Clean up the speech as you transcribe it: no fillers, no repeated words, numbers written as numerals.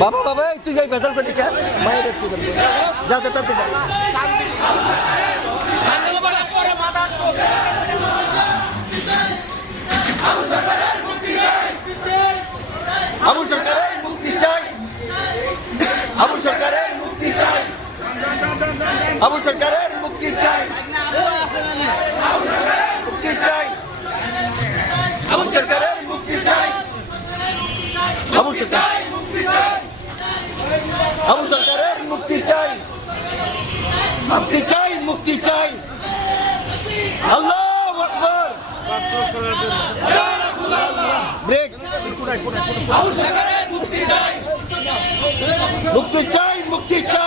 বাবা বাবা তুই যাই বেজাল করে দেখে মায়ের একটু যা যা তাতে যা আবুল সরকারের মুক্তি চাই আবুল সরকারের মুক্তি চাই আবুল সরকারের মুক্তি চাই মুক্তি চাই আবুল সরকারের মুক্তি চাই আবুল সরকার আবুল সরকারের মুক্তি চাই মুক্তি চাই মুক্তি চাই আল্লাহু আকবার ব্রেক আবুল সরকারের মুক্তি চাই মুক্তি চাই মুক্তি চাই